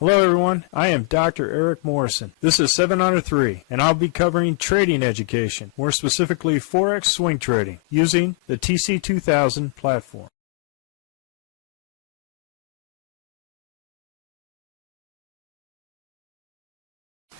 Hello everyone, I am Dr. Eric Morrison. This is 7 Under 3, and I'll be covering trading education, more specifically Forex swing trading, using the TC2000 platform.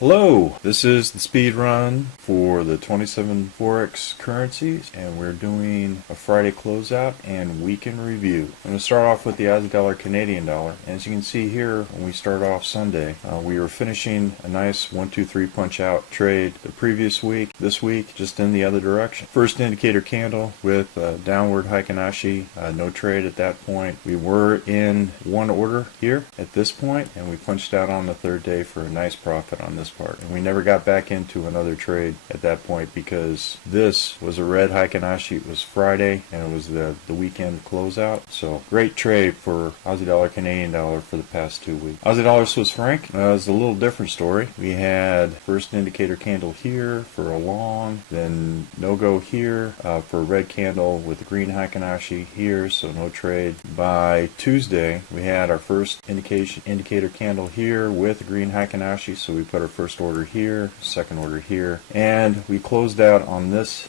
Hello, this is the speed run for the 27 Forex currencies, and we're doing a Friday closeout and weekend review. I'm going to start off with the Aussie dollar, Canadian dollar. And as you can see here, when we start off Sunday, we were finishing a nice 1, 2, 3 punch out trade the previous week. This week, just in the other direction. First indicator candle with a downward Heikin-Ashi, no trade at that point. We were in one order here at this point, and we punched out on the third day for a nice profit on this part. And we never got back into another trade at that point because this was a red Heikin-Ashi. It was Friday and it was the weekend closeout. So great trade for Aussie dollar, Canadian dollar for the past 2 weeks. Aussie dollar, Swiss franc is a little different story. We had first indicator candle here for a long, then no go here for a red candle with a green Heikin-Ashi here, so no trade. By Tuesday, we had our first indicator candle here with a green Heikin-Ashi, so we put our first order here, second order here, and we closed out on this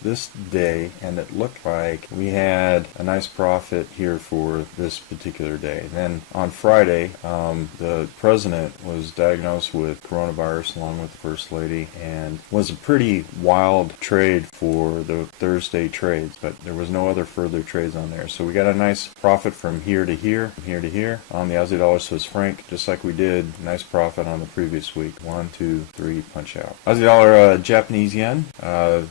day, and it looked like we had a nice profit here for this particular day. Then on Friday, the president was diagnosed with coronavirus along with the first lady, and was a pretty wild trade for the Thursday trades, but there was no other further trades on there. So we got a nice profit from here to here, from here to here on the Aussie dollar, Swiss franc, just like we did. Nice profit on the previous week. 1, 2, 3 punch out. Aussie dollar, Japanese yen.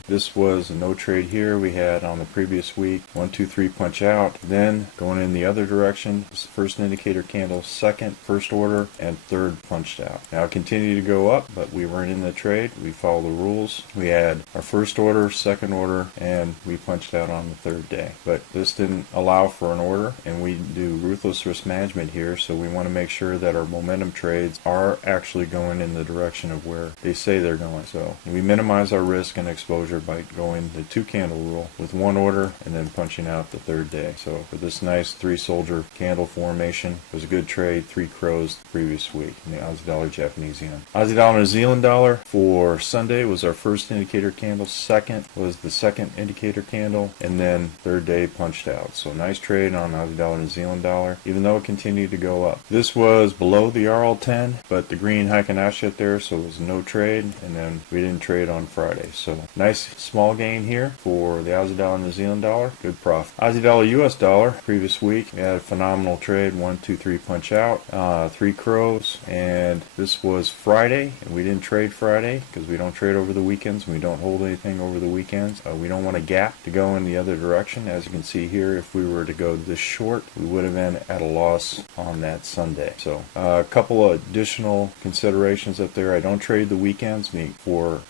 This was a no trade here. We had on the previous week 1, 2, 3 punch out. Then going in the other direction, first indicator candle, second, first order, and third punched out. Now it continued to go up, but we weren't in the trade. We followed the rules. We had our first order, second order, and we punched out on the third day. But this didn't allow for an order, and we do ruthless risk management here, so we want to make sure that our momentum trades are actually going in the direction of where they say they're going. So we minimize our risk and exposure by going the 2 candle rule with one order and then punching out the third day. So for this nice 3 soldier candle formation, it was a good trade. 3 crows the previous week in the Aussie dollar, Japanese yen. Aussie dollar, New Zealand dollar for Sunday was our first indicator candle, second was the second indicator candle, and then third day punched out. So nice trade on Aussie dollar, New Zealand dollar, even though it continued to go up. This was below the RL10, but the green Heikin-Ashi up there, so it was no trade, and then we didn't trade on Friday. So nice small gain here for the Aussie dollar, New Zealand dollar, good profit. Aussie dollar, US dollar, previous week we had a phenomenal trade, 1, 2, 3 punch out, 3 crows, and this was Friday, and we didn't trade Friday because we don't trade over the weekends, and we don't hold anything over the weekends. We don't want a gap to go in the other direction. As you can see here, if we were to go this short, we would have been at a loss on that Sunday. So a couple of additional considerations up there. I don't trade the weekends for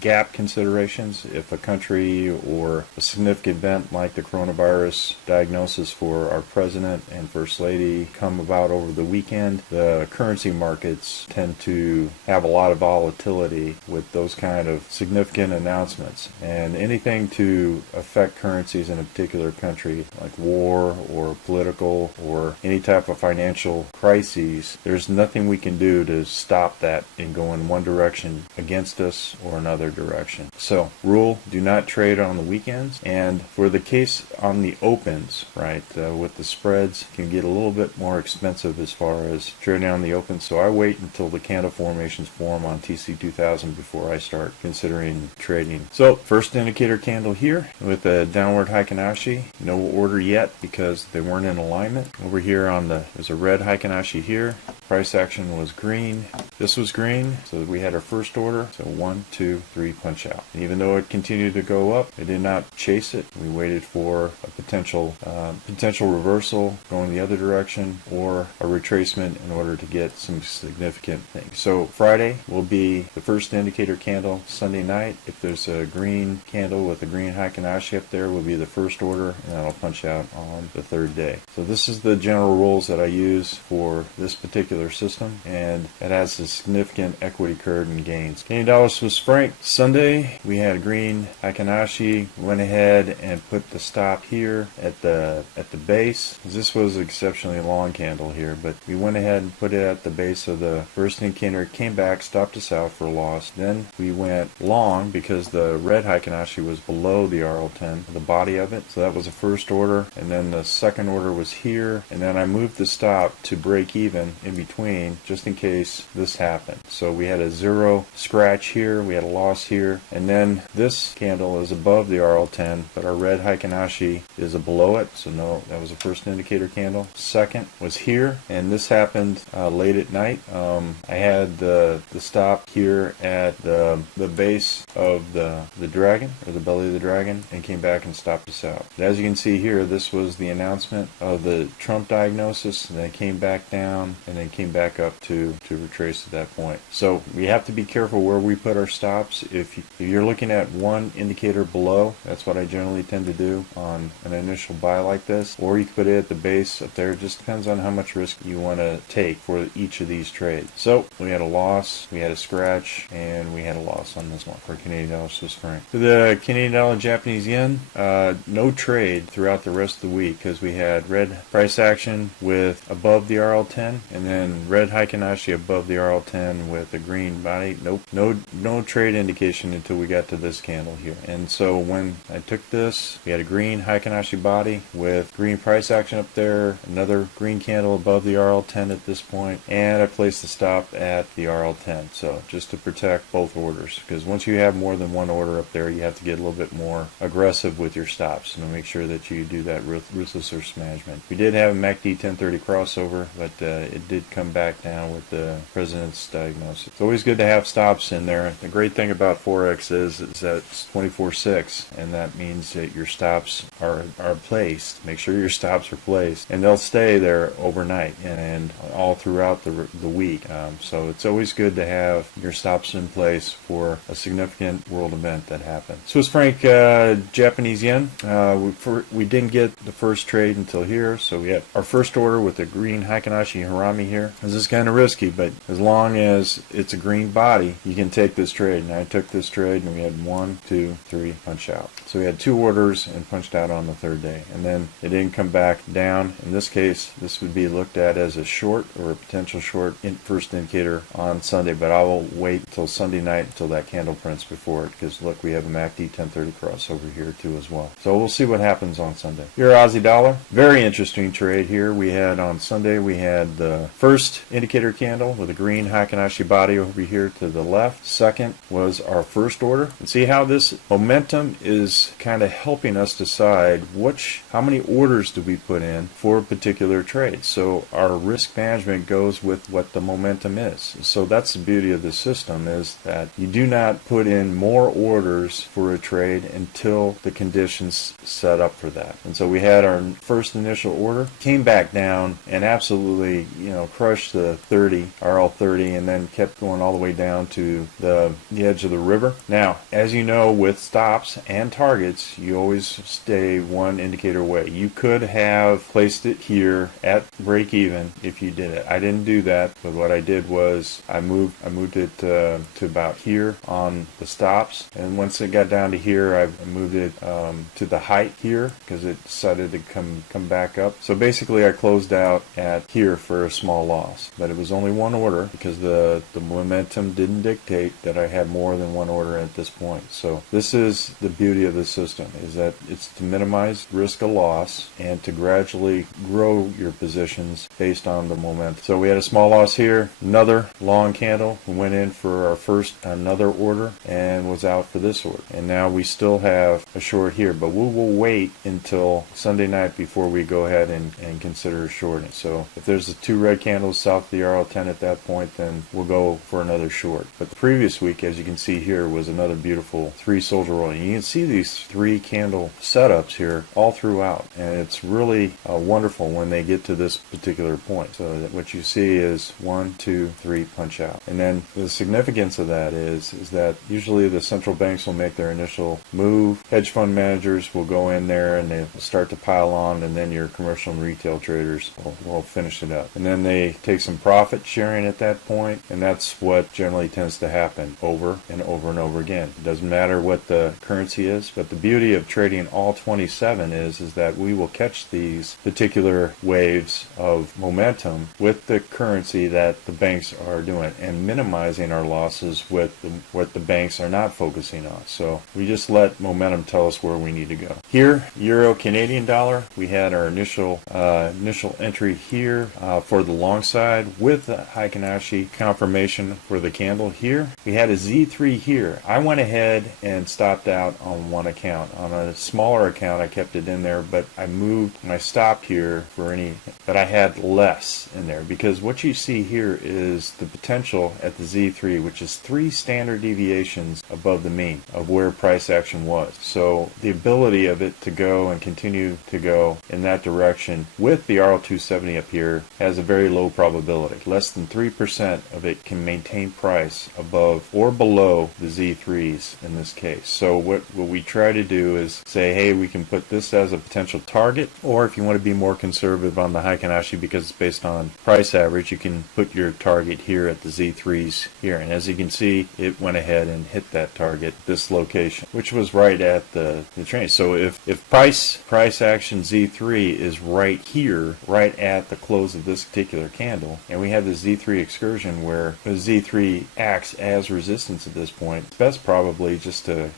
gap considerations. If a country or a significant event like the coronavirus diagnosis for our president and first lady come about over the weekend, the currency markets tend to have a lot of volatility with those kind of significant announcements, and anything to affect currencies in a particular country like war or political or any type of financial crises, there's nothing we can do to stop that and go in one direction against us or another direction. So rule, do not trade on the weekends. And for the case on the opens, right, with the spreads, can get a little bit more expensive as far as trading on the open. So I wait until the candle formations form on TC2000 before I start considering trading. So first indicator candle here with a downward Heikin-Ashi. No order yet because they weren't in alignment. Over here on there's a red Heikin-Ashi here. Price action was green. This was green, so we had our first order. So 1, 2, 3 punch out. And even though it continued to go up, it did not chase it. We waited for a potential reversal going the other direction or a retracement in order to get some significant things. So Friday will be the first indicator candle. Sunday night, if there's a green candle with a green Heikin-Ashi up there, will be the first order, and that'll punch out on the third day. So this is the general rules that I use for this particular system, and it has the significant equity curve and gains. Canadian dollar Swiss franc. Sunday we had a green Heikin-Ashi. Went ahead and put the stop here at the base. This was an exceptionally long candle here, but we went ahead and put it at the base of the first indicator. Came back, stopped us out for a loss. Then we went long because the red Heikin-Ashi was below the RL10, the body of it. So that was the first order, and then the second order was here, and then I moved the stop to break even in between just in case this happened. So we had a zero scratch here, we had a loss here, and then this candle is above the RL10, but our red Heikin-Ashi is below it. So no, that was the first indicator candle. Second was here, and this happened late at night. I had the stop here at the base of the dragon, or the belly of the dragon, and came back and stopped us out. But as you can see here, this was the announcement of the Trump diagnosis, and then it came back down, and then came back up to retrace to that point. So we have to be careful where we put our stops. If you're looking at one indicator below, that's what I generally tend to do on an initial buy like this, or you can put it at the base up there. It just depends on how much risk you want to take for each of these trades. So we had a loss, we had a scratch, and we had a loss on this one for Canadian dollar Swiss franc. For the Canadian dollar Japanese yen, no trade throughout the rest of the week because we had red price action with above the RL10, and then red Heikin-Ashi above the RL10 with a green body. Nope, no trade indication until we got to this candle here. And so when I took this, we had a green Heikin-Ashi body with green price action up there, another green candle above the RL10 at this point, and I placed the stop at the RL10. So just to protect both orders, because once you have more than one order up there, you have to get a little bit more aggressive with your stops and make sure that you do that ruthless risk management. We did have a MACD 1030 crossover, but it did come back down with the president's diagnosis. It's always good to have stops in there. The great thing about Forex is that it's 24/6, and that means that your stops are placed. Make sure your stops are placed, and they'll stay there overnight and all throughout the week. So it's always good to have your stops in place for a significant world event that happens. Swiss franc, Japanese yen. We didn't get the first trade until here, so we had our first order with the green Heikin-Ashi Harami here. This is kind of risky, but as long as it's a green body, you can take this trade. And I took this trade, and we had 1, 2, 3 punch out. So we had 2 orders and punched out on the third day, and then it didn't come back down. In this case, this would be looked at as a short or a potential short first indicator on Sunday, but I will wait until Sunday night until that candle prints before it, because look, we have a MACD 1030 crossover here too as well. So we'll see what happens on Sunday. Here, Aussie dollar, very interesting trade here. We had on Sunday, we had the first indicator candle with a green Heikin-Ashi body over here to the left. Second was our first order. And see how this momentum is kind of helping us decide how many orders do we put in for a particular trade. So our risk management goes with what the momentum is. So that's the beauty of the system, is that you do not put in more orders for a trade until the conditions set up for that. And so we had our first initial order, came back down and absolutely, crushed the 30, RL30, and then kept going all the way down to the edge of the river. Now, as you know, with stops and targets, you always stay one indicator away. You could have placed it here at break even if you did it. I didn't do that, but what I did was I moved it to about here on the stops, and once it got down to here, I moved it to the height here because it decided to come back up. So basically, I closed out at here for a small loss, but it was only one order because the momentum didn't dictate that I had more than one order at this point. So this is the beauty of the system, is that it's to minimize risk of loss and to gradually grow your positions based on the momentum. So we had a small loss here, another long candle. We went in for our another order and was out for this order. And now we still have a short here, but we will wait until Sunday night before we go ahead and consider shorting. So if there's the 2 red candles south of the RL10 at that point, then we'll go for another short. But the previous week, as you can see here, was another beautiful 3 soldier roll. And you can see these 3 candle setups here all throughout, and it's really wonderful when they get to this particular point. So that what you see is 1, 2, 3 punch out. And then the significance of that is that usually the central banks will make their initial move, hedge fund managers will go in there and they start to pile on, and then your commercial and retail traders will finish it up. And then they take some profit sharing at that contact point, and that's what generally tends to happen over and over and over again. It doesn't matter what the currency is, but the beauty of trading all 27 is that we will catch these particular waves of momentum with the currency that the banks are doing and minimizing our losses with what the banks are not focusing on. So we just let momentum tell us where we need to go. Here, Euro Canadian dollar, we had our initial entry here for the long side with the Heikin-Ashi confirmation for the candle here. We had a Z3 here. I went ahead and stopped out on one account. On a smaller account, I kept it in there, but I moved and I stopped here for any, but I had less in there because what you see here is the potential at the Z3, which is 3 standard deviations above the mean of where price action was. So the ability of it to go and continue to go in that direction with the RL270 up here has a very low probability. Less than 3% of it can maintain price above or below the Z3s in this case. So what we try to do is say, hey, we can put this as a potential target, or if you want to be more conservative on the Heikin-Ashi because it's based on price average, you can put your target here at the Z3s here. And as you can see, it went ahead and hit that target, this location, which was right at the trend. So if price action Z3 is right here, right at the close of this particular candle, and we have the Z3 excursion where the Z3 acts as resistance at this point, it's best probably just to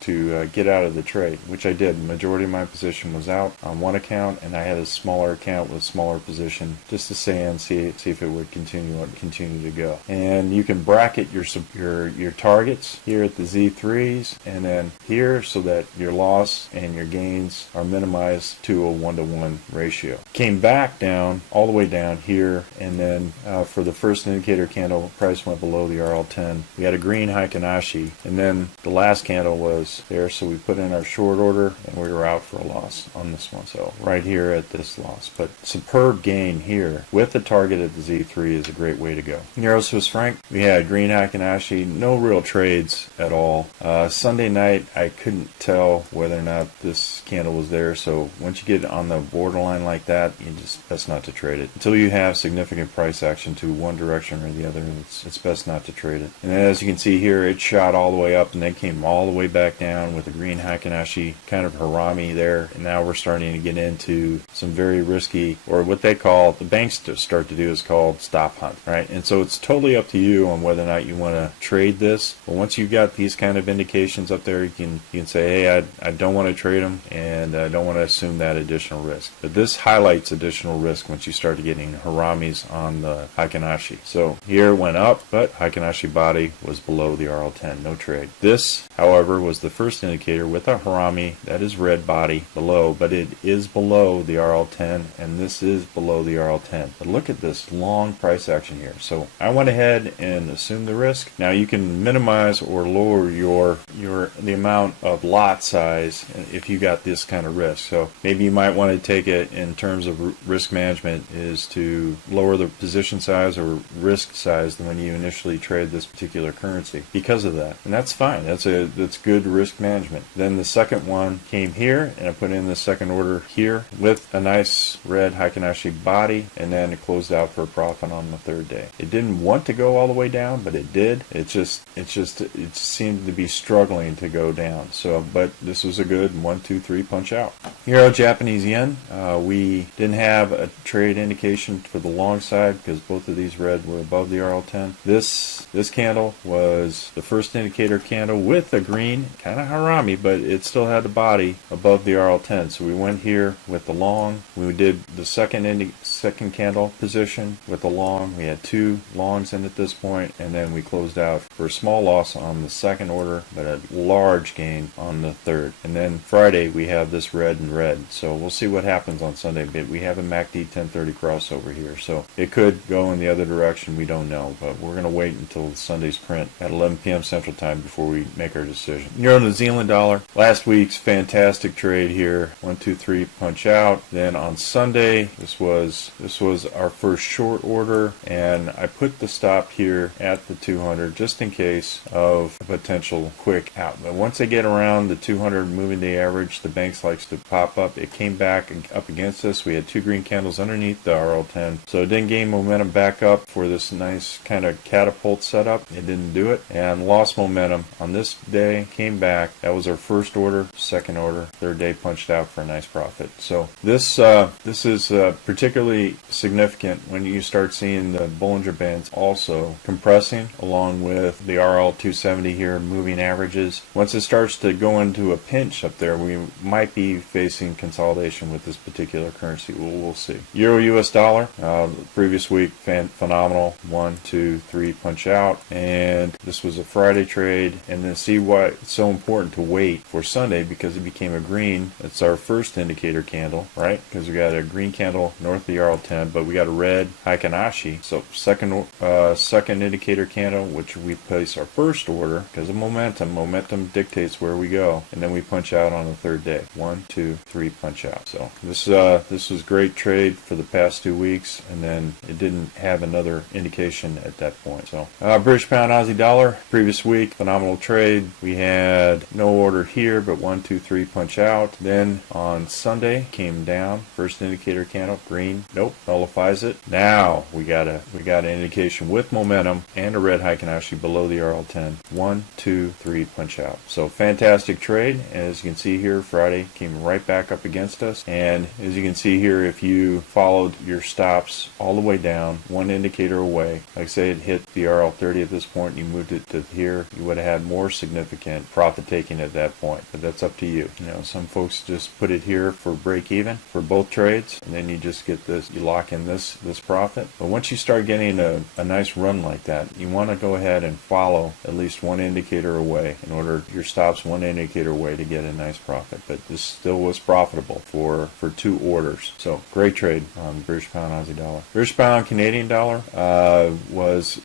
get out of the trade, which I did. The majority of my position was out on one account, and I had a smaller account with a smaller position just to see if it would continue to go. And you can bracket your targets here at the Z3s and then here so that your loss and your gains are minimized to a 1-to-1 ratio. Came back down, all the way down here, and then for the first indicator candle, price went below the RL10. We had a green Heikin-Ashi, and then the last candle was there, so we put in our short order, and we were out for a loss on this one. So right here at this loss. But superb gain here with the target at the Z3 is a great way to go. Euro Swiss franc, we had green Heikin-Ashi, no real trades at all. Sunday night, I couldn't tell whether or not this candle was there, so once you get on the borderline like that, you just best not to trade it. Until you have significant price action to one direction or the other, it's best not to trade it. And as you can see here, it shot all the way up and then came all the way back down with a green Heikin-Ashi kind of harami there. And now we're starting to get into some very risky, or what they call, the banks to start to do is called stop hunt, right? And so it's totally up to you on whether or not you want to trade this. But once you've got these kind of indications up there, you can say, hey, I don't want to trade them, and I don't want to assume that additional risk. But this highlights additional risk once you start getting haramis on the Heikin-Ashi. So here it went up, but Heikin-Ashi body was below the RL10, no trade. This, however, was the first indicator with a harami, that is red body below, but it is below the RL10, and this is below the RL10. But look at this long price action here. So I went ahead and assumed the risk. Now you can minimize or lower the amount of lot size if you got this kind of risk. So maybe you might want to take it in terms of risk management is to lower the position size or risk size than when you initially trade this particular currency because of that. And that's fine. That's good risk management. Then the second one came here, and I put in the second order here with a nice red Heikin-Ashi body, and then it closed out for a profit on the third day. It didn't want to go all the way down, but it did. It seemed to be struggling to go down. So, but this was a good 1, 2, 3 punch out. Euro Japanese yen. We didn't have a trade indication for the long side because both of these red were above the RL10. This candle was the first indicator candle with a green, kind of harami, but it still had the body above the RL10. So we went here with the long. We did the second candle position with the long. We had 2 longs in at this point, and then we closed out for a small loss on the second order, but a large gain on the third. And then Friday we have this red and red. So we'll see what happens on Sunday. But we have a MACD 1030 crossover here, so it could go in the other direction. We don't know, but we're going to wait until Sunday's print at 11 p.m. Central Time before we make our decision. Euro New Zealand dollar. Last week's fantastic trade here. 1, 2, 3 punch out. Then on Sunday, this was our first short order, and I put the stop here at the 200 just in case of a potential quick out. But once they get around the 200 moving day average, the banks likes to pop up. It came back up against us. We had 2 green candles underneath the RL10, so it didn't gain momentum back up for this nice kind of catapult setup. It didn't do it and lost momentum on this day. Came back. That was our first order, second order, third day punched out for a nice profit. So this is particularly significant when you start seeing the Bollinger Bands also compressing along with the RL 270 here moving averages. Once it starts to go into a pinch up there, we might be facing consolidation with this particular currency. We'll see. Euro US dollar, previous week phenomenal, 1, 2, 3 punch out, and this was a Friday trade. And then see why it's so important to wait for Sunday, because it became a green. It's our first indicator candle, right? Because we got a green candle north of the RL10, but we got a red Heikin-Ashi. So second indicator candle, which we place our first order because of momentum. Momentum dictates where we go, and then we punch out on the third day. 1, 2, 3 punch out. So this was great trade for the past 2 weeks, and then it didn't have another indication at that point. So British pound, Aussie dollar, previous week phenomenal trade. We had no order here, but 1, 2, 3 punch out. Then on Sunday came down. First indicator candle, green. Nope, nullifies it. Now we got an indication with momentum and a red Heikin-Ashi below the RL10. 1, 2, 3 punch out. So fantastic trade. And as you can see here, Friday came right back up against us. And as you can see here, if you followed your stops all the way down, one indicator away, like say it hit the RL30 at this point, you moved it to here, you would have had more significant profit taking at that point. But that's up to you. You know, some folks just put it here for break even for both trades, and then you just get this, you lock in this profit. But once you start getting a nice run like that, you want to go ahead and follow at least one indicator away in order your stops one indicator away to get a nice profit. But this still was profitable for 2 orders. So great trade on British pound, Aussie dollar. British pound, Canadian dollar was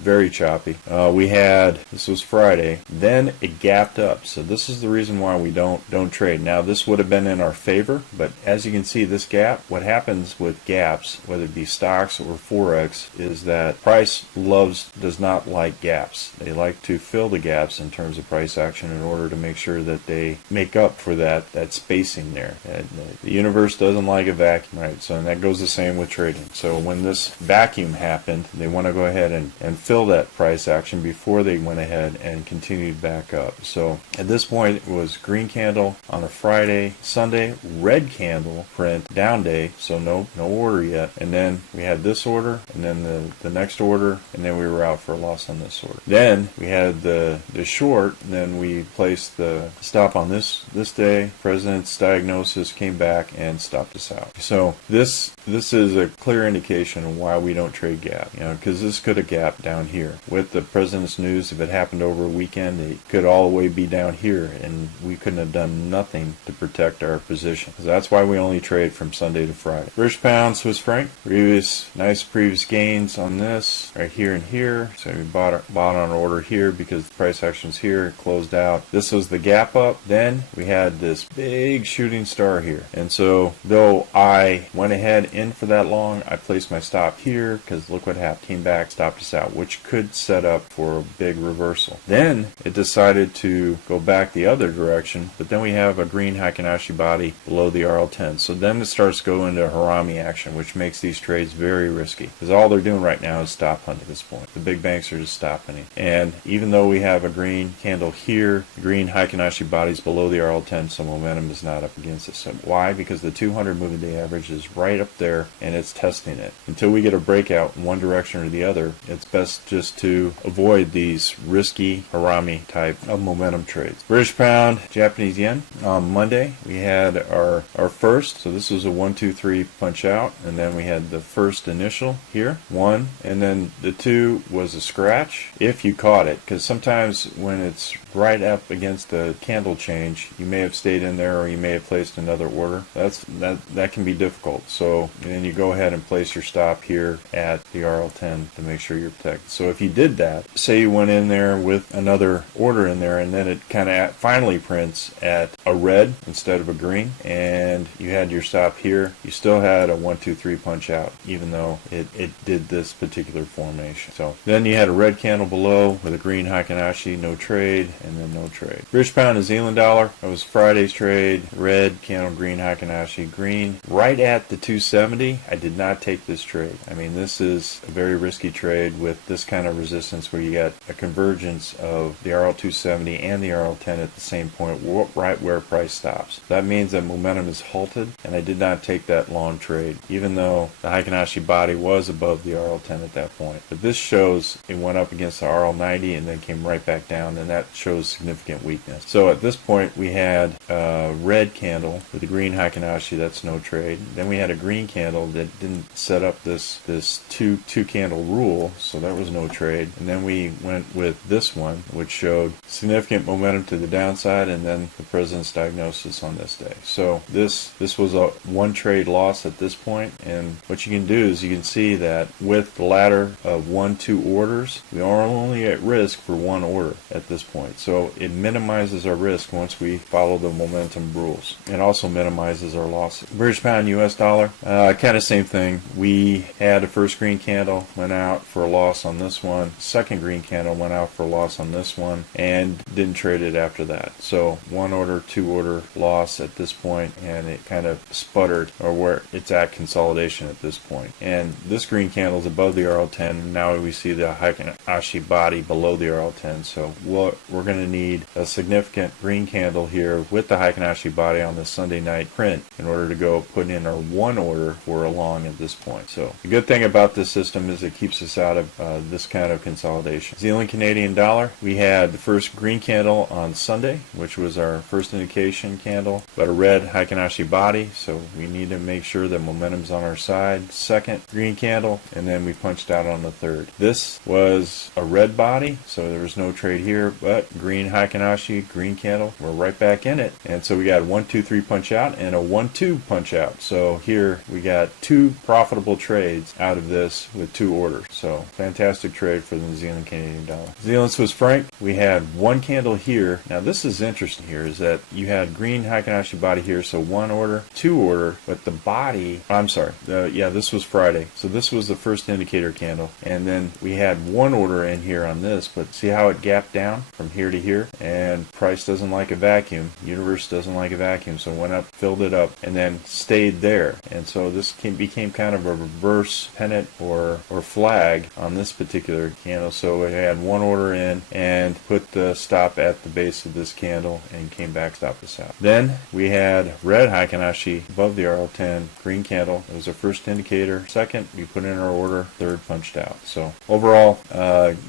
very choppy. This was Friday, then it gapped up. So this is the reason why we don't trade. Now this would have been in our favor, but as you can see, this gap, what happens with gaps, whether it be stocks or Forex, is that price does not like gaps. They like to fill the gaps in terms of price action in order to make sure that they make up for that spacing there. And the universe doesn't like a vacuum, right? So and that goes the same with trading. So when this vacuum happened, they want to go ahead and fill that price action before they went ahead and continued back up. So at this point, it was green candle on a Friday, Sunday, red candle print, down day, so no order yet. And then we had this order, and then the next order, and then we were out for a loss on this order. Then we had the short, and then we placed the stop on this day. President's diagnosis came back and stopped us out. So this is a clear indication of why we don't trade gap, because this could have gapped down here. With the president's news, if it happened over a weekend, it could all the way be down here, and we couldn't have done nothing to protect our position. So that's why we only trade from Sunday to Friday. British pound, Swiss franc, nice previous gains on this right here and here. So we bought on order here because the price action's here, it closed out. This was the gap up. Then we had this big shooting star here. And so though I went ahead in for that long, I placed my stop here because look what happened. Came back, stopped us out, which could set up for a big reversal. Then it decided to go back the other direction, but then we have a green Heikin-Ashi body below the RL10. So then it starts to go into harami action, which makes these trades very risky because all they're doing right now is stop hunt at this point. The big banks are just stop hunting. And even though we have a green candle here, the green Heikin-Ashi body's below the RL10, so momentum is not up against it. So why? Because the 200 moving day average is right up there and it's testing it. Until we get a breakout in one direction or the other, it's best just to avoid these risky harami type of momentum trades. British pound, Japanese yen. On Monday, we had our first, so this was a 1, 2, 3 punch out, and then we had the first initial here, 1, and then the 2 was a scratch, if you caught it, because sometimes when it's right up against the candle change, you may have stayed in there or you may have placed another order. That can be difficult. So then you go ahead and place your stop here at the RL10 to make sure you're protected. So if you did that, say you went in there with another order in there and then it kind of finally prints at a red instead of a green and you had your stop here, you still had a 1, 2, 3 punch out even though it did this particular formation. So then you had a red candle below with a green Heikin-Ashi, no trade, and then no trade. British pound, New Zealand dollar, that was Friday's trade, red candle, green Heikin-Ashi, green right at the 270 270, I did not take this trade. I mean, this is a very risky trade with this kind of resistance where you got a convergence of the RL270 and the RL10 at the same point, right where price stops. That means that momentum is halted, and I did not take that long trade, even though the Heikin-Ashi body was above the RL10 at that point. But this shows it went up against the RL90 and then came right back down, and that shows significant weakness. So at this point, we had a red candle with a green Heikin-Ashi. That's no trade. Then we had a green candle that didn't set up this two candle rule, so that was no trade. And then we went with this one, which showed significant momentum to the downside, and then the president's diagnosis on this day. So this was a one trade loss at this point, and what you can do is you can see that with the ladder of 1-2 orders, we are only at risk for one order at this point. So it minimizes our risk once we follow the momentum rules. It also minimizes our losses. British pound, US dollar, kind of same thing. We had a first green candle, went out for a loss on this one. Second green candle went out for a loss on this one, and didn't trade it after that. So one order, two order loss at this point, and it kind of sputtered, or where it's at consolidation at this point. And this green candle is above the RL10. Now we see the Heikin-Ashi body below the RL10. So we're going to need a significant green candle here with the Heikin-Ashi body on the Sunday night print in order to go put in our one order for a long at this point. So the good thing about this system is it keeps us out of this kind of consolidation. Zealand Canadian dollar, we had the first green candle on Sunday, which was our first indication candle, but a red Heikin-Ashi body, so we need to make sure that momentum's on our side. Second green candle, and then we punched out on the third. This was a red body, so there was no trade here, but green Heikin-Ashi, green candle, we're right back in it. And so we got a 1-2-3 punch out and a 1-2 punch out. So here we got two profitable trades out of this with two orders. So fantastic trade for the New Zealand Canadian dollar. Zealand Swiss franc, we had one candle here. Now this is interesting here, is that you had green Heikin-Ashi body here, so one order, two order, but the body, I'm sorry, this was Friday. So this was the first indicator candle, and then we had one order in here on this, but see how it gapped down from here to here? And price doesn't like a vacuum, universe doesn't like a vacuum, so it went up, filled it up, and then stayed there. And so this became kind of a reverse pennant or flag on this particular candle. So we had one order in and put the stop at the base of this candle and came back, stopped us out. Then we had red Heikin-Ashi above the RL10, green candle. It was our first indicator. Second, we put in our order. Third, punched out. So overall,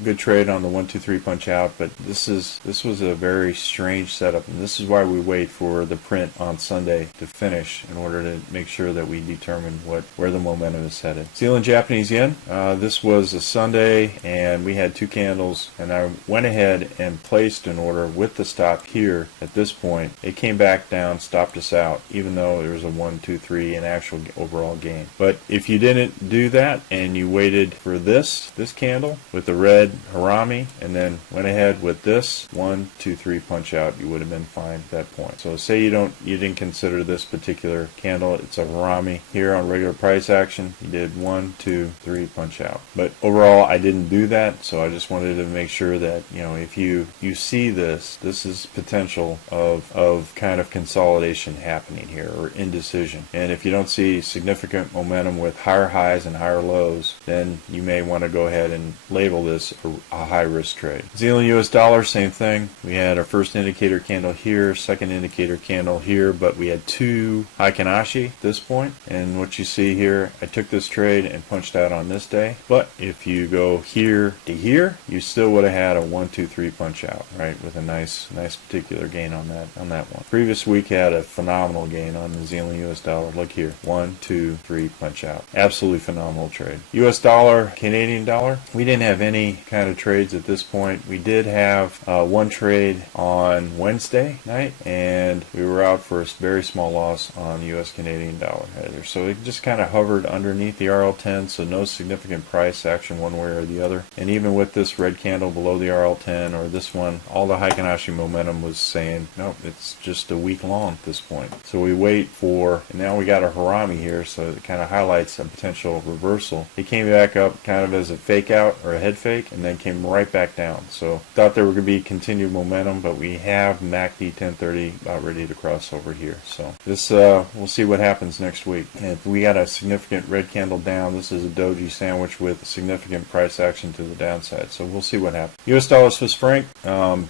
good trade on the 1-2-3 punch out, but this was a very strange setup, and this is why we wait for the print on Sunday to finish in order to make sure that we determine where the momentum is headed. Zealand Japanese yen, this was a Sunday, and we had two candles, and I went ahead and placed an order with the stop here at this point. It came back down, stopped us out, even though there was a 1-2-3 in actual overall gain. But if you didn't do that and you waited for this candle with the red harami and then went ahead with this 1-2-3 punch out, you would have been fine at that point. So say you didn't consider this particular candle, it's a harami here on regular price action, you did 1-2-3 punch out. But overall, I didn't do that, so I just wanted to make sure that, if you see this is potential of kind of consolidation happening here, or indecision. And if you don't see significant momentum with higher highs and higher lows, then you may want to go ahead and label this a high risk trade. Zealand US dollar, same thing. We had our first indicator candle here, second indicator candle here, but we had two Heikin-Ashi at this point. And what you see here, I took this trade and punched out on this day. But if you go here to here, you still would have had a 1-2-3 punch out, right? With a nice particular gain on that one. Previous week had a phenomenal gain on the Zealand US dollar. Look here, 1-2-3 punch out. Absolutely phenomenal trade. US dollar, Canadian dollar, we didn't have any kind of trades at this point. We did have one trade on Wednesday night, and we were out for a very small loss on US Canadian dollar either. So it just kind of hovered underneath the RL10, so no significant price action one way or the other. And even with this red candle below the RL10 or this one, all the Heikin-Ashi momentum was saying, no, it's just a week long at this point. So we wait for, and now we got a harami here, so it kind of highlights a potential reversal. It came back up kind of as a fake out or a head fake, and then came right back down. So thought there were going to be continued momentum, but we have MACD 1030 about ready to cross over here. So this, we'll see what happens next week. If we got a significant red candle down, this is a doji sandwich with significant price action to the downside. So we'll see what happens. U.S. dollar Swiss franc,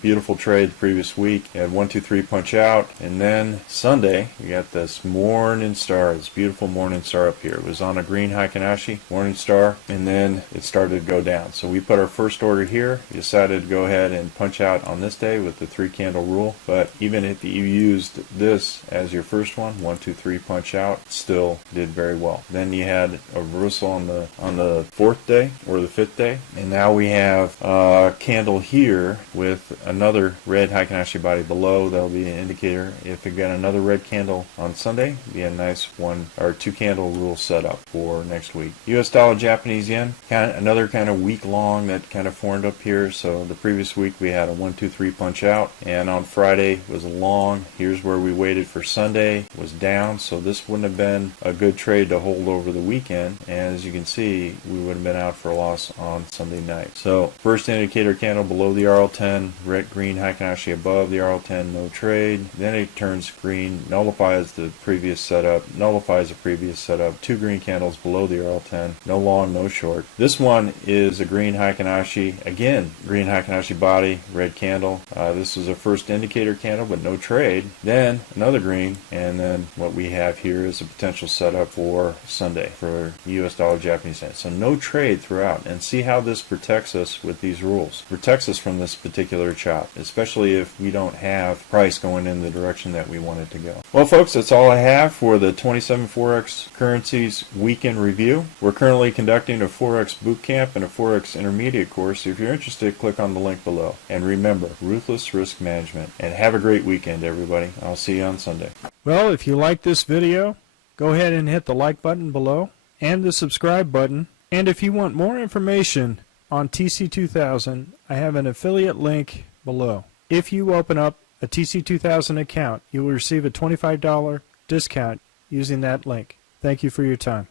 beautiful trade the previous week. You had 1, 2, 3 punch out, and then Sunday we got this morning star, this beautiful morning star up here. It was on a green Heikin-Ashi morning star, and then it started to go down. So we put our first order here. We decided to go ahead and punch out on this day with the 3 candle rule. But even if you used this as your first one, 1, 2, 3 punch out, still did very well. Then you had a reversal on the 4th day or the 5th day, and now we have a candle here with another red Heikin-Ashi body below. That'll be an indicator. If we get another red candle on Sunday, it'll be a nice 1 or 2 candle rule setup for next week. U.S. dollar Japanese yen, another kind of week long that kind of formed up here. So the previous week we had a 1, 2, 3 punch out, and on Friday was long. Here's where we waited for Sunday, was down. So this wouldn't have been a good trade to hold over the weekend, and as you can see, we would have been out for a loss on Sunday night. So first indicator candle below the RL10, red green Heikin-Ashi above the RL10, no trade. Then it turns green, nullifies the previous setup, 2 green candles below the RL10, no long, no short. This one is a green Heikin-Ashi, again, green Heikin-Ashi body, red candle. This is a first indicator candle, but no trade. Then another green, and then what we have here is a potential setup for Sunday for U.S. dollar Japanese yen. So no trade throughout, and see how this protects us with these rules. Protects us from this particular chop, especially if we don't have price going in the direction that we want it to go. Well, folks, that's all I have for the 27 Forex currencies weekend review. We're currently conducting a Forex bootcamp and a Forex intermediate course. If you're interested, click on the link below. And remember, ruthless risk management. And have a great weekend, everybody. I'll see you on Sunday. Well, if you like this video, go ahead and hit the like button below and the subscribe button. And if you want more information on TC2000, I have an affiliate link below. If you open up a TC2000 account, you will receive a $25 discount using that link. Thank you for your time.